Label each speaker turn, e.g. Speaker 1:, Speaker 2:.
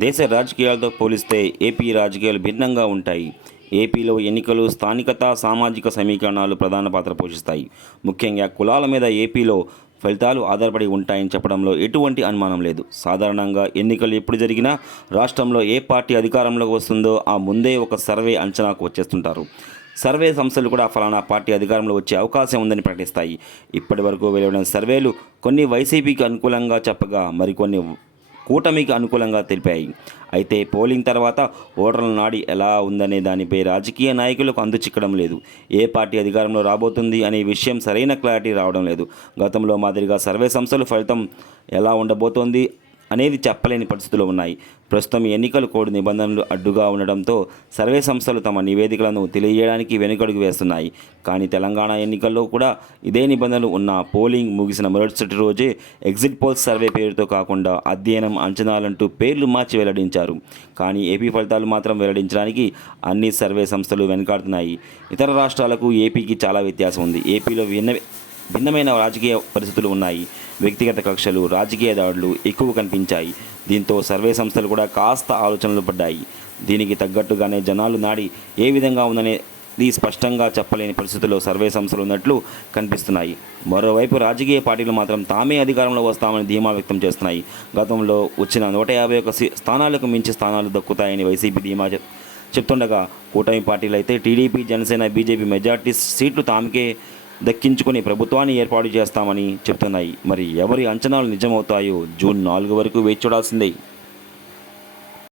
Speaker 1: దేశ రాజకీయాలతో పోలిస్తే ఏపీ రాజకీయాలు భిన్నంగా ఉంటాయి. ఏపీలో ఎన్నికలు స్థానికత సామాజిక సమీకరణాలు ప్రధాన పాత్ర పోషిస్తాయి. ముఖ్యంగా కులాల మీద ఏపీలో ఫలితాలు ఆధారపడి ఉంటాయని చెప్పడంలో ఎటువంటి అనుమానం లేదు. సాధారణంగా ఎన్నికలు ఎప్పుడు జరిగినా రాష్ట్రంలో ఏ పార్టీ అధికారంలోకి వస్తుందో ఆ ముందే ఒక సర్వే అంచనాకు వచ్చేస్తుంటారు. సర్వే సంస్థలు కూడా ఫలానా పార్టీ అధికారంలో వచ్చే అవకాశం ఉందని ప్రకటిస్తాయి. ఇప్పటి వరకు వెలువడిన సర్వేలు కొన్ని వైసీపీకి అనుకూలంగా చెప్పగా మరికొన్ని కూటమికి అనుకూలంగా తెలిపాయి. అయితే పోలింగ్ తర్వాత ఓటర్ల నాడి ఎలా ఉందనే దానిపై రాజకీయ నాయకులకు అందుచిక్కడం లేదు. ఏ పార్టీ అధికారంలో రాబోతుంది అనే విషయం సరైన క్లారిటీ రావడం లేదు. గతంలో మాదిరిగా సర్వే సంస్థలు ఫలితం ఎలా ఉండబోతోంది అనేది చెప్పలేని పరిస్థితులు ఉన్నాయి. ప్రస్తుతం ఎన్నికల కోడ్ నిబంధనలు అడ్డుగా ఉండడంతో సర్వే సంస్థలు తమ నివేదికలను తెలియజేయడానికి వెనుకడుగు వేస్తున్నాయి. కానీ తెలంగాణ ఎన్నికల్లో కూడా ఇదే నిబంధనలు ఉన్న పోలింగ్ ముగిసిన మరుసటి రోజే ఎగ్జిట్ పోల్స్ సర్వే పేరుతో కాకుండా అధ్యయనం అంచనాలంటూ పేర్లు మార్చి వెల్లడించారు. కానీ ఏపీ ఫలితాలు మాత్రం వెల్లడించడానికి అన్ని సర్వే సంస్థలు వెనుకాడుతున్నాయి. ఇతర రాష్ట్రాలకు ఏపీకి చాలా వ్యత్యాసం ఉంది. ఏపీలో విన్న భిన్నమైన రాజకీయ పరిస్థితులు ఉన్నాయి. వ్యక్తిగత కక్షలు రాజకీయ దాడులు ఎక్కువ కనిపించాయి. దీంతో సర్వే సంస్థలు కూడా కాస్త ఆలోచనలు పడ్డాయి. దీనికి తగ్గట్టుగానే జనాలు నాడి ఏ విధంగా ఉందనేది స్పష్టంగా చెప్పలేని పరిస్థితుల్లో సర్వే సంస్థలు ఉన్నట్లు కనిపిస్తున్నాయి. మరోవైపు రాజకీయ పార్టీలు మాత్రం తామే అధికారంలో వస్తామని ధీమా వ్యక్తం చేస్తున్నాయి. గతంలో వచ్చిన నూట యాభై ఒక స్థానాలకు మించి స్థానాలు దక్కుతాయని వైసీపీ ధీమా చెప్తుండగా కూటమి పార్టీలు అయితే టీడీపీ జనసేన బీజేపీ మెజార్టీ సీట్లు తామకే దక్కించుకుని ప్రభుత్వాన్ని ఏర్పాటు చేస్తామని చెప్తున్నాయి. మరి ఎవరి అంచనాలు నిజమవుతాయో జూన్ నాలుగు వరకు వేచి చూడాల్సిందే.